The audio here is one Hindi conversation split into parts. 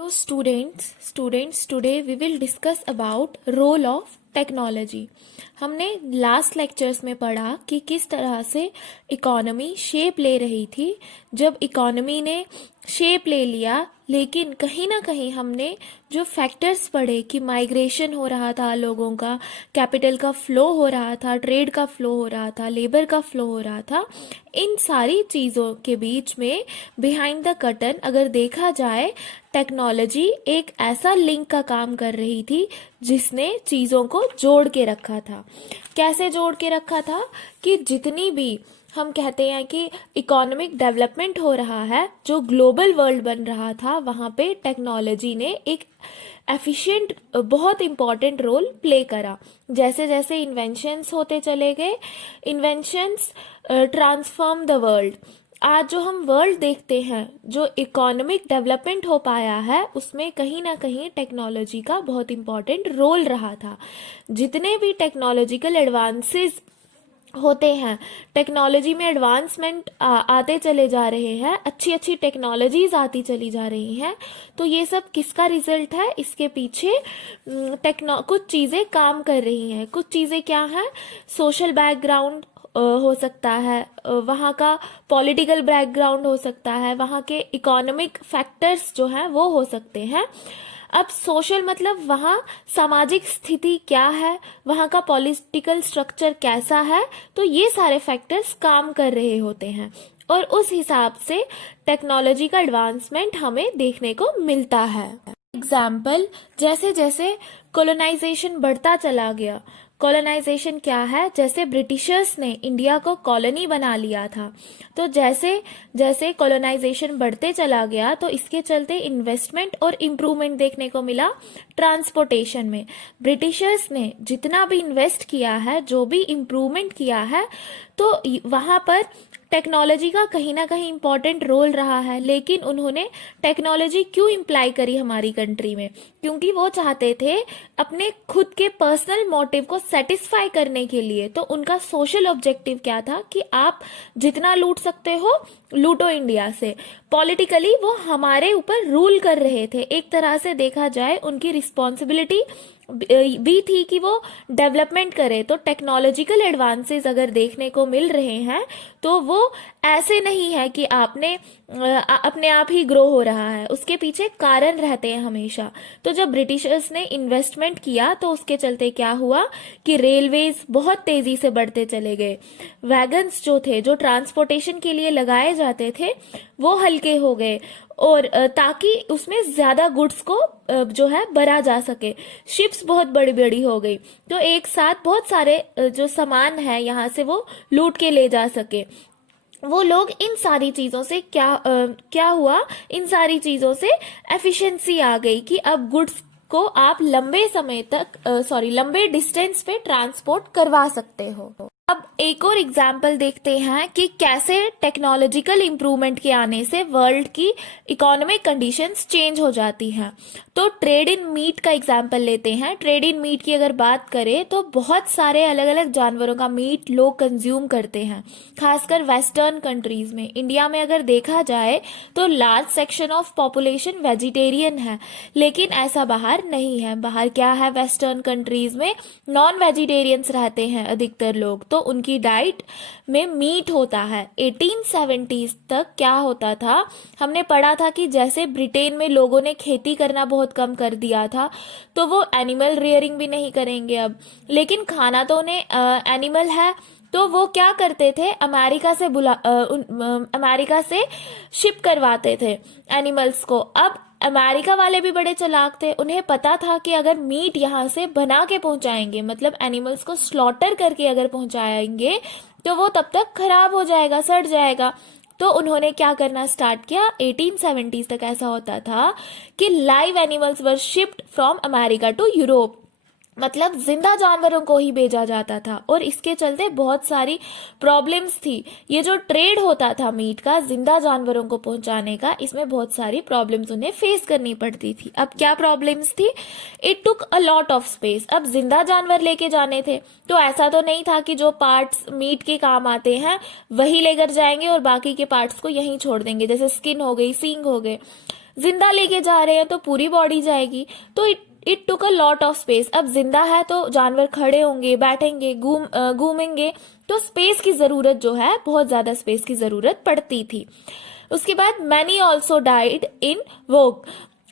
Hello students, today we will discuss about role of technology. हमने लास्ट लेक्चर्स में पढ़ा कि किस तरह से इकोनॉमी शेप ले रही थी। जब इकोनॉमी ने शेप ले लिया, लेकिन कहीं ना कहीं हमने जो फैक्टर्स पढ़े कि माइग्रेशन हो रहा था लोगों का, कैपिटल का फ्लो हो रहा था, ट्रेड का फ्लो हो रहा था, लेबर का फ्लो हो रहा था, इन सारी चीज़ों के बीच में बिहाइंड द कर्टन अगर देखा जाए, टेक्नोलॉजी एक ऐसा लिंक का काम कर रही थी जिसने चीज़ों को जोड़ के रखा था। कैसे जोड़ के रखा था कि जितनी भी हम कहते हैं कि इकोनॉमिक डेवलपमेंट हो रहा है, जो ग्लोबल वर्ल्ड बन रहा था, वहाँ पे टेक्नोलॉजी ने एक एफिशिएंट बहुत इम्पॉर्टेंट रोल प्ले करा। जैसे जैसे इन्वेंशंस होते चले गए, इन्वेंशंस ट्रांसफॉर्म द वर्ल्ड। आज जो हम वर्ल्ड देखते हैं, जो इकोनॉमिक डेवलपमेंट हो पाया है, उसमें कहीं ना कहीं टेक्नोलॉजी का बहुत इम्पॉर्टेंट रोल रहा था। जितने भी टेक्नोलॉजिकल एडवांसेस होते हैं, टेक्नोलॉजी में एडवांसमेंट आते चले जा रहे हैं, अच्छी अच्छी टेक्नोलॉजीज आती चली जा रही हैं, तो ये सब किसका रिजल्ट है? इसके पीछे कुछ चीज़ें काम कर रही हैं। कुछ चीज़ें क्या हैं? सोशल बैकग्राउंड हो सकता है, वहाँ का पॉलिटिकल बैकग्राउंड हो सकता है, वहाँ के इकोनॉमिक फैक्टर्स जो हैं वो हो सकते हैं। अब सोशल मतलब वहाँ सामाजिक स्थिति क्या है, वहाँ का पॉलिटिकल स्ट्रक्चर कैसा है, तो ये सारे फैक्टर्स काम कर रहे होते हैं और उस हिसाब से टेक्नोलॉजी का एडवांसमेंट हमें देखने को मिलता है। एग्जाम्पल, जैसे जैसे कॉलोनाइजेशन बढ़ता चला गया। कॉलोनाइजेशन क्या है? जैसे ब्रिटिशर्स ने इंडिया को कॉलोनी बना लिया था, तो जैसे जैसे कॉलोनाइजेशन बढ़ते चला गया, तो इसके चलते इन्वेस्टमेंट और इम्प्रूवमेंट देखने को मिला ट्रांसपोर्टेशन में। ब्रिटिशर्स ने जितना भी इन्वेस्ट किया है, जो भी इम्प्रूवमेंट किया है, तो वहाँ पर टेक्नोलॉजी का कहीं ना कहीं इंपॉर्टेंट रोल रहा है। लेकिन उन्होंने टेक्नोलॉजी क्यों इम्प्लाई करी हमारी कंट्री में? क्योंकि वो चाहते थे अपने खुद के पर्सनल मोटिव को सेटिस्फाई करने के लिए। तो उनका सोशल ऑब्जेक्टिव क्या था कि आप जितना लूट सकते हो लूटो इंडिया से। पॉलिटिकली वो हमारे ऊपर रूल कर रहे थे। एक तरह से देखा जाए, उनकी रिस्पॉन्सिबिलिटी भी थी कि वो डेवलपमेंट करे। तो टेक्नोलॉजिकल एडवांसेस अगर देखने को मिल रहे हैं, तो वो ऐसे नहीं है कि आपने अपने आप ही ग्रो हो रहा है, उसके पीछे कारण रहते हैं हमेशा। तो जब ब्रिटिशर्स ने इन्वेस्टमेंट किया, तो उसके चलते क्या हुआ कि रेलवेज बहुत तेजी से बढ़ते चले गए। वैगन्स जो थे, जो ट्रांसपोर्टेशन के लिए लगाए जाते थे, वो हल्के हो गए, और ताकि उसमें ज्यादा गुड्स को जो है भरा जा सके। शिप्स बहुत बड़ी बड़ी हो गई, तो एक साथ बहुत सारे जो सामान है यहाँ से वो लूट के ले जा सके। वो लोग इन सारी चीजों से क्या हुआ, इन सारी चीजों से एफिशिएंसी आ गई कि अब गुड्स को आप लंबे डिस्टेंस पे ट्रांसपोर्ट करवा सकते हो। अब एक और एग्जाम्पल देखते हैं कि कैसे टेक्नोलॉजिकल इंप्रूवमेंट के आने से वर्ल्ड की इकोनॉमिक कंडीशंस चेंज हो जाती हैं। तो ट्रेड इन मीट का एग्जाम्पल लेते हैं। ट्रेड इन मीट की अगर बात करें, तो बहुत सारे अलग अलग जानवरों का मीट लोग कंज्यूम करते हैं, खासकर वेस्टर्न कंट्रीज में। इंडिया में अगर देखा जाए तो large section of population vegetarian है, लेकिन ऐसा बाहर नहीं है। बाहर क्या है? वेस्टर्न कंट्रीज में नॉन वेजिटेरियंस रहते हैं अधिकतर लोग, तो उनकी डाइट में मीट होता है। 1870s तक क्या होता था, हमने पढ़ा था कि जैसे ब्रिटेन में लोगों ने खेती करना बहुत कम कर दिया था, तो वो एनिमल रियरिंग भी नहीं करेंगे अब, लेकिन खाना तो उन्हें एनिमल है, तो वो क्या करते थे, अमेरिका से शिप करवाते थे एनिमल्स को। अब अमेरिका वाले भी बड़े चालाक थे, उन्हें पता था कि अगर मीट यहाँ से बना के पहुंचाएंगे, मतलब एनिमल्स को स्लॉटर करके अगर पहुंचाएंगे, तो वो तब तक खराब हो जाएगा, सड़ जाएगा। तो उन्होंने क्या करना स्टार्ट किया, 1870s तक ऐसा होता था कि live animals were shipped from America to Europe, मतलब जिंदा जानवरों को ही भेजा जाता था, और इसके चलते बहुत सारी प्रॉब्लम्स थी। ये जो ट्रेड होता था मीट का, जिंदा जानवरों को पहुंचाने का, इसमें बहुत सारी प्रॉब्लम्स उन्हें फेस करनी पड़ती थी। अब क्या प्रॉब्लम्स थी? It took a lot of space. अब जिंदा जानवर लेके जाने थे, तो ऐसा तो नहीं था कि जो पार्ट्स मीट के काम आते हैं वही लेकर जाएंगे और बाकी के पार्ट्स को यहीं छोड़ देंगे, जैसे स्किन हो गई, सींग हो गए। जिंदा लेके जा रहे हैं तो पूरी बॉडी जाएगी, तो it took a lot of space. अब जिंदा है तो जानवर खड़े होंगे, बैठेंगे, घूमेंगे, तो स्पेस की जरूरत जो है, बहुत ज्यादा स्पेस की जरूरत पड़ती थी। उसके बाद मैनी ऑल्सो डाइड इन वोग।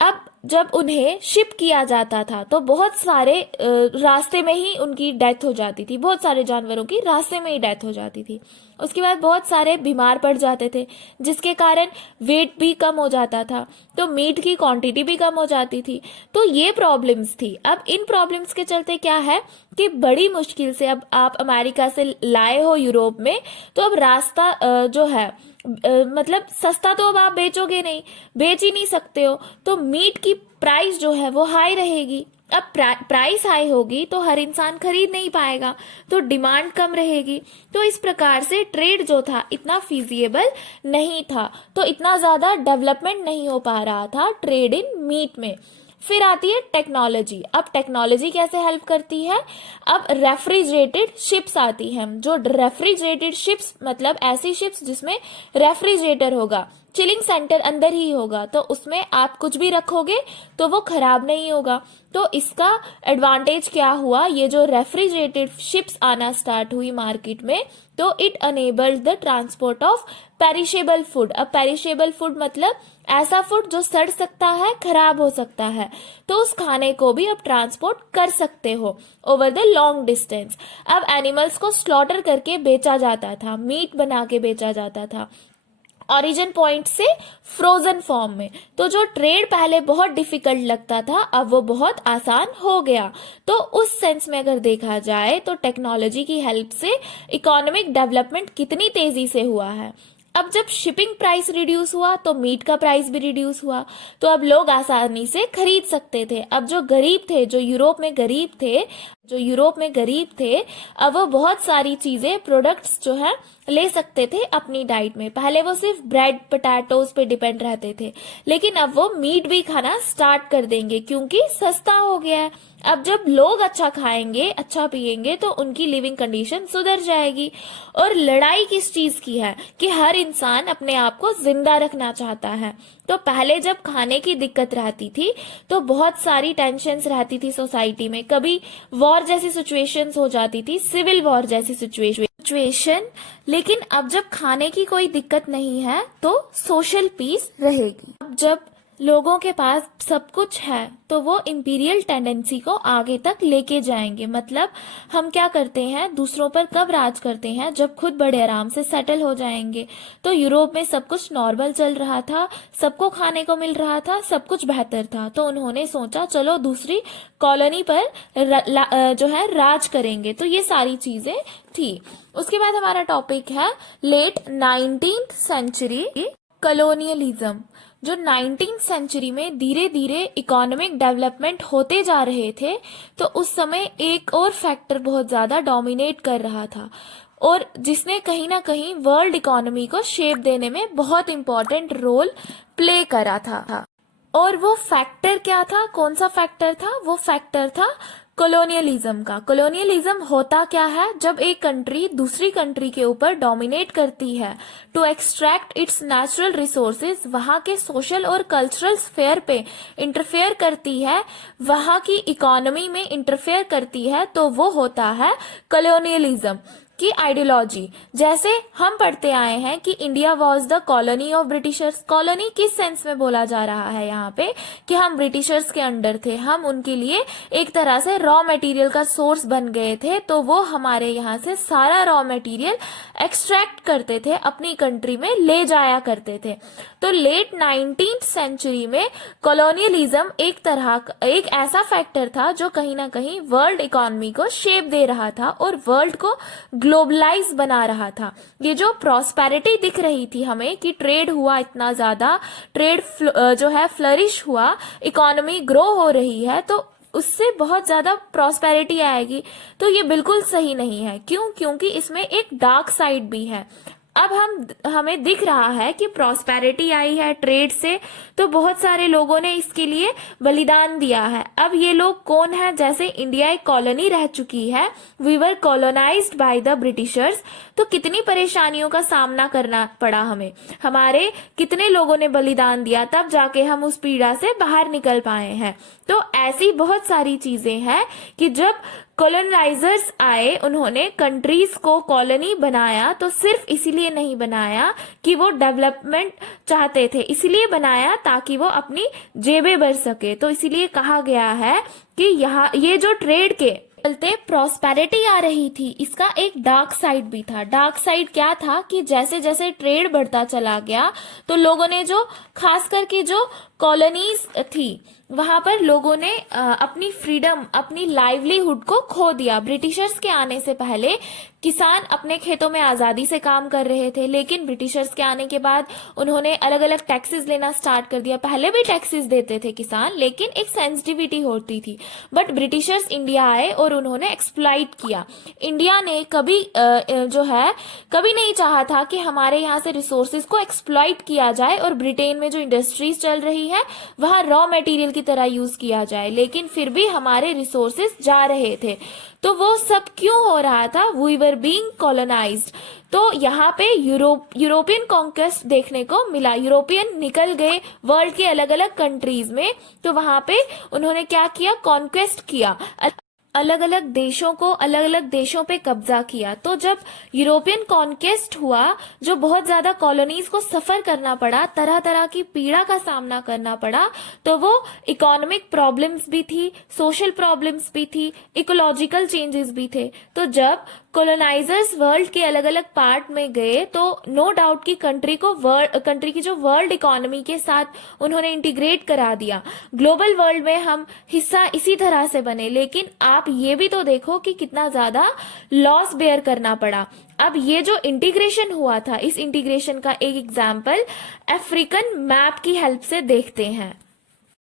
अब जब उन्हें शिप किया जाता था तो बहुत सारे रास्ते में ही उनकी डेथ हो जाती थी, बहुत सारे जानवरों की रास्ते में ही डेथ हो जाती थी। उसके बाद बहुत सारे बीमार पड़ जाते थे, जिसके कारण वेट भी कम हो जाता था, तो मीट की क्वांटिटी भी कम हो जाती थी। तो ये प्रॉब्लम्स थी। अब इन प्रॉब्लम्स के चलते क्या है कि बड़ी मुश्किल से अब आप अमेरिका से लाए हो यूरोप में, तो अब रास्ता जो है मतलब सस्ता तो अब आप बेचोगे नहीं, बेच ही नहीं सकते हो, तो मीट की प्राइस जो है वो हाई रहेगी। अब प्राइस हाई होगी तो हर इंसान खरीद नहीं पाएगा, तो डिमांड कम रहेगी। तो इस प्रकार से ट्रेड जो था इतना फिजिएबल नहीं था, तो इतना ज्यादा डेवलपमेंट नहीं हो पा रहा था ट्रेड इन मीट में। फिर आती है टेक्नोलॉजी। अब टेक्नोलॉजी कैसे हेल्प करती है? अब रेफ्रिजरेटेड शिप्स आती हैं। जो रेफ्रिजरेटेड शिप्स मतलब ऐसी शिप्स जिसमें रेफ्रिजरेटर होगा, चिलिंग सेंटर अंदर ही होगा, तो उसमें आप कुछ भी रखोगे तो वो खराब नहीं होगा। तो इसका एडवांटेज क्या हुआ? ये जो रेफ्रिजरेटेड शिप्स आना स्टार्ट हुई मार्केट में, तो it enabled the transport of perishable food. अब पेरिशेबल फूड मतलब ऐसा फूड जो सड़ सकता है, खराब हो सकता है, तो उस खाने को भी अब ट्रांसपोर्ट कर सकते हो ओवर द लॉन्ग डिस्टेंस। अब एनिमल्स को स्लॉटर करके बेचा जाता था, मीट बना के बेचा जाता था ओरिजिन पॉइंट से फ्रोजन फॉर्म में। तो जो ट्रेड पहले बहुत डिफिकल्ट लगता था, अब वो बहुत आसान हो गया। तो उस सेंस में अगर देखा जाए तो टेक्नोलॉजी की हेल्प से इकोनॉमिक डेवलपमेंट कितनी तेजी से हुआ है। अब जब शिपिंग प्राइस रिड्यूस हुआ तो मीट का प्राइस भी रिड्यूस हुआ, तो अब लोग आसानी से खरीद सकते थे। अब जो गरीब थे, जो यूरोप में गरीब थे, अब वो बहुत सारी चीजें, प्रोडक्ट्स जो है ले सकते थे अपनी डाइट में। पहले वो सिर्फ ब्रेड पोटैटोज पे डिपेंड रहते थे, लेकिन अब वो मीट भी खाना स्टार्ट कर देंगे क्योंकि सस्ता हो गया है। अब जब लोग अच्छा खाएंगे, अच्छा पिएंगे, तो उनकी लिविंग कंडीशन सुधर जाएगी। और लड़ाई किस चीज की है कि हर इंसान अपने आप को जिंदा रखना चाहता है। तो पहले जब खाने की दिक्कत रहती थी तो बहुत सारी टेंशन्स रहती थी सोसाइटी में, कभी वॉर जैसी सिचुएशंस हो जाती थी, सिविल वॉर जैसी सिचुएशन। लेकिन अब जब खाने की कोई दिक्कत नहीं है तो सोशल पीस रहेगी। अब जब लोगों के पास सब कुछ है तो वो इंपीरियल टेंडेंसी को आगे तक लेके जाएंगे। मतलब हम क्या करते हैं, दूसरों पर कब राज करते हैं? जब खुद बड़े आराम से सेटल हो जाएंगे। तो यूरोप में सब कुछ नॉर्मल चल रहा था, सबको खाने को मिल रहा था, सब कुछ बेहतर था, तो उन्होंने सोचा चलो दूसरी कॉलोनी पर जो है राज करेंगे। तो ये सारी चीजें थी। उसके बाद हमारा टॉपिक है लेट 19th सेंचुरी कॉलोनियलिज्म। जो 19th सेंचुरी में धीरे धीरे इकोनॉमिक डेवलपमेंट होते जा रहे थे, तो उस समय एक और फैक्टर बहुत ज्यादा डोमिनेट कर रहा था और जिसने कहीं ना कहीं वर्ल्ड इकोनॉमी को शेप देने में बहुत इंपॉर्टेंट रोल प्ले करा था। और वो फैक्टर क्या था? कौन सा फैक्टर था? वो फैक्टर था कॉलोनियलिज्म का। कॉलोनियलिज्म होता क्या है? जब एक कंट्री दूसरी कंट्री के ऊपर डोमिनेट करती है to extract its natural resources, वहां के सोशल और कल्चरल स्फेयर पे इंटरफेयर करती है, वहां की इकोनॉमी में इंटरफेयर करती है, तो वो होता है कॉलोनियलिज्म की आइडियोलॉजी। जैसे हम पढ़ते आए हैं कि India was the colony of Britishers. Colony किस सेंस में बोला जा रहा है यहाँ पे कि हम ब्रिटिशर्स के अंडर थे, हम उनके लिए एक तरह से रॉ मटेरियल का सोर्स बन गए थे, तो वो हमारे यहाँ से सारा रॉ मटेरियल एक्सट्रैक्ट करते थे, अपनी कंट्री में ले जाया करते थे। तो लेट 19th सेंचुरी में कॉलोनियलिज्म एक ऐसा फैक्टर था जो कहीं ना कहीं वर्ल्ड इकोनॉमी को शेप दे रहा था और वर्ल्ड को ग्लोबलाइज बना रहा था। ये जो प्रॉस्पेरिटी दिख रही थी हमें कि ट्रेड हुआ इतना ज्यादा, ट्रेड जो है फ्लरिश हुआ, इकोनॉमी ग्रो हो रही है, तो उससे बहुत ज्यादा प्रॉस्पेरिटी आएगी, तो ये बिल्कुल सही नहीं है। क्यों? क्योंकि इसमें एक डार्क साइड भी है। अब हमें दिख रहा है कि प्रॉस्पेरिटी आई है ट्रेड से, तो बहुत सारे लोगों ने इसके लिए बलिदान दिया है। अब ये लोग कौन है? जैसे इंडिया एक कॉलोनी रह चुकी है, we were colonised by the Britishers, तो कितनी परेशानियों का सामना करना पड़ा हमें, हमारे कितने लोगों ने बलिदान दिया, तब जाके हम उस पीड़ा से बाहर निकल पाए हैं। तो ऐसी बहुत सारी चीजें हैं कि जब कॉलोनाइजर्स आए, उन्होंने कंट्रीज को कॉलोनी बनाया, तो सिर्फ इसीलिए नहीं बनाया कि वो डेवलपमेंट चाहते थे, इसलिए बनाया ताकि वो अपनी जेबें भर सके। तो इसीलिए कहा गया है कि यहाँ ये जो ट्रेड के चलते प्रॉस्पेरिटी आ रही थी, इसका एक डार्क साइड भी था। डार्क साइड क्या था कि जैसे जैसे ट्रेड बढ़ता चला गया, तो लोगों ने जो खास करके जो कॉलोनीज थी, वहां पर लोगों ने अपनी फ्रीडम, अपनी लाइवलीहुड को खो दिया। ब्रिटिशर्स के आने से पहले किसान अपने खेतों में आजादी से काम कर रहे थे, लेकिन ब्रिटिशर्स के आने के बाद उन्होंने अलग अलग टैक्सेस लेना स्टार्ट कर दिया। पहले भी टैक्सेस देते थे किसान, लेकिन एक सेंसिटिविटी होती थी। बट ब्रिटिशर्स इंडिया आए और उन्होंने एक्सप्लॉइट किया। इंडिया ने कभी कभी नहीं चाहा था कि हमारे यहाँ से रिसोर्सेज को एक्सप्लॉइट किया जाए और ब्रिटेन में जो इंडस्ट्रीज चल रही है वहां रॉ मटेरियल की तरह यूज किया जाए, लेकिन फिर भी हमारे रिसोर्सेज जा रहे थे। तो वो सब क्यों हो रहा था? We were being colonised. तो यहाँ पे यूरोपियन कॉन्क्वेस्ट देखने को मिला। यूरोपियन निकल गए वर्ल्ड के अलग अलग कंट्रीज में, तो वहां पे उन्होंने क्या किया? कॉन्क्वेस्ट किया, अलग अलग देशों पे कब्जा किया। तो जब यूरोपियन कॉन्क्वेस्ट हुआ, जो बहुत ज्यादा कॉलोनीज को सफर करना पड़ा, तरह तरह की पीड़ा का सामना करना पड़ा, तो वो इकोनॉमिक प्रॉब्लम्स भी थी, सोशल प्रॉब्लम्स भी थी, इकोलॉजिकल चेंजेस भी थे। तो जब कॉलोनाइजर्स वर्ल्ड के अलग अलग पार्ट में गए, तो नो डाउट की कंट्री की जो वर्ल्ड इकोनॉमी के साथ उन्होंने इंटीग्रेट करा दिया। ग्लोबल वर्ल्ड में हम हिस्सा इसी तरह से बने, लेकिन आप ये भी तो देखो कि कितना ज्यादा लॉस बेयर करना पड़ा। अब ये जो इंटीग्रेशन हुआ था, इस इंटीग्रेशन का एक एग्जाम्पल अफ्रीकन मैप की हेल्प से देखते हैं।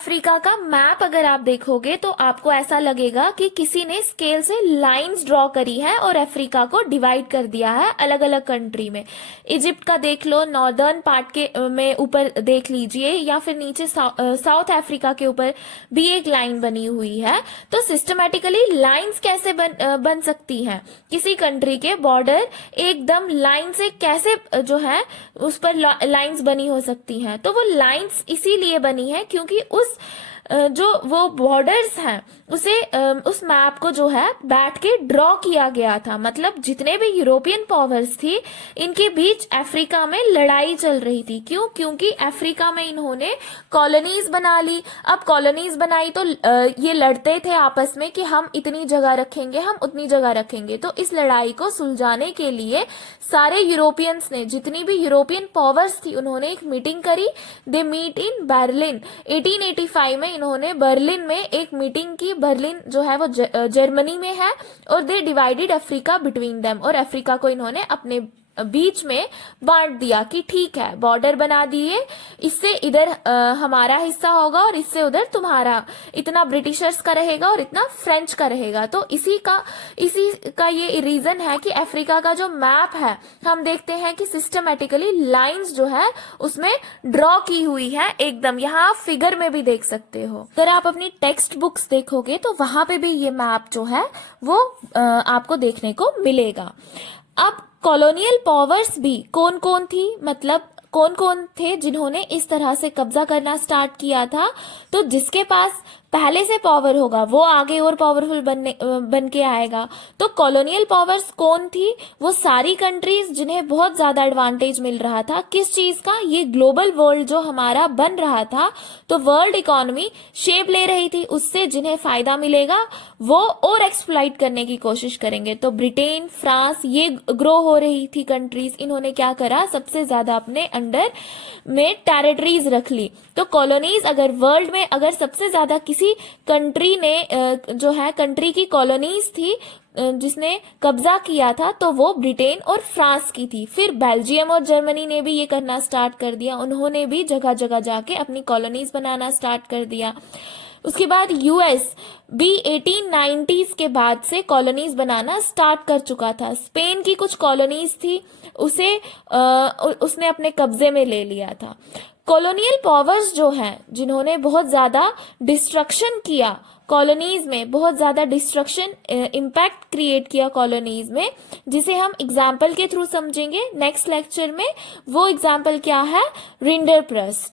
अफ्रीका का मैप अगर आप देखोगे तो आपको ऐसा लगेगा कि किसी ने स्केल से लाइंस ड्रॉ करी है और अफ्रीका को डिवाइड कर दिया है अलग अलग कंट्री में। इजिप्ट का देख लो, नॉर्दर्न पार्ट के में ऊपर देख लीजिए, या फिर नीचे साउथ अफ्रीका के ऊपर भी एक लाइन बनी हुई है। तो सिस्टमेटिकली लाइंस कैसे बन सकती हैं? किसी कंट्री के बॉर्डर एकदम लाइन से कैसे जो है उस पर लाइंस बनी हो सकती हैं? तो वो लाइंस इसीलिए बनी है क्योंकि जो वो बॉर्डर्स हैं उसे उस मैप को जो है बैठ के ड्रॉ किया गया था। मतलब जितने भी यूरोपियन पावर्स थी, इनके बीच अफ्रीका में लड़ाई चल रही थी। क्यों? क्योंकि अफ्रीका में इन्होंने कॉलोनीज बना ली। अब कॉलोनीज बनाई तो ये लड़ते थे आपस में कि हम इतनी जगह रखेंगे, हम उतनी जगह रखेंगे। तो इस लड़ाई को सुलझाने के लिए सारे यूरोपियंस ने, जितनी भी यूरोपियन पावर्स थी, उन्होंने एक मीटिंग करी। They meet in Berlin. 1885 में इन्होंने बर्लिन में एक मीटिंग की। बर्लिन जो है वो जर्मनी में है, और they divided Africa between them, और अफ्रीका को इन्होंने अपने बीच में बांट दिया कि ठीक है, बॉर्डर बना दिए, इससे इधर हमारा हिस्सा होगा और इससे उधर तुम्हारा, इतना ब्रिटिशर्स का रहेगा और इतना फ्रेंच का रहेगा। तो इसी का ये रीजन है कि अफ्रीका का जो मैप है, हम देखते हैं कि सिस्टमेटिकली लाइंस जो है उसमें ड्रॉ की हुई है एकदम। यहाँ आप फिगर में भी देख सकते हो। अगर आप अपनी टेक्स्ट बुक्स देखोगे तो वहां पे भी ये मैप जो है वो आपको देखने को मिलेगा। अब कॉलोनियल पावर्स भी कौन कौन थी, मतलब कौन कौन थे जिन्होंने इस तरह से कब्जा करना स्टार्ट किया था? तो जिसके पास पहले से पावर होगा वो आगे और पावरफुल बन के आएगा। तो कॉलोनियल पावर्स कौन थी? वो सारी कंट्रीज जिन्हें बहुत ज्यादा एडवांटेज मिल रहा था। किस चीज का? ये ग्लोबल वर्ल्ड जो हमारा बन रहा था, तो वर्ल्ड इकोनॉमी शेप ले रही थी, उससे जिन्हें फायदा मिलेगा वो और एक्सप्लॉइट करने की कोशिश करेंगे। तो ब्रिटेन, फ्रांस, ये ग्रो हो रही थी कंट्रीज, इन्होंने क्या करा? सबसे ज्यादा अपने अंडर में टेरिटरीज रख ली। तो कॉलोनीज अगर वर्ल्ड में अगर सबसे ज्यादा किसी कंट्री ने जो है कंट्री की कॉलोनीज थी जिसने कब्जा किया था, तो वो ब्रिटेन और फ्रांस की थी। फिर बेल्जियम और जर्मनी ने भी ये करना स्टार्ट कर दिया, उन्होंने भी जगह जगह जाके अपनी कॉलोनीज बनाना स्टार्ट कर दिया। उसके बाद यूएस भी 1890s के बाद से कॉलोनीज बनाना स्टार्ट कर चुका था। स्पेन की कुछ कॉलोनीज थी, उसने अपने कब्जे में ले लिया था। कॉलोनियल पावर्स जो हैं, जिन्होंने बहुत ज्यादा डिस्ट्रक्शन किया कॉलोनीज में, बहुत ज्यादा डिस्ट्रक्शन इम्पैक्ट क्रिएट किया कॉलोनीज में, जिसे हम एग्जाम्पल के थ्रू समझेंगे नेक्स्ट लेक्चर में। वो एग्जाम्पल क्या है? रिंडरप्रस्ट।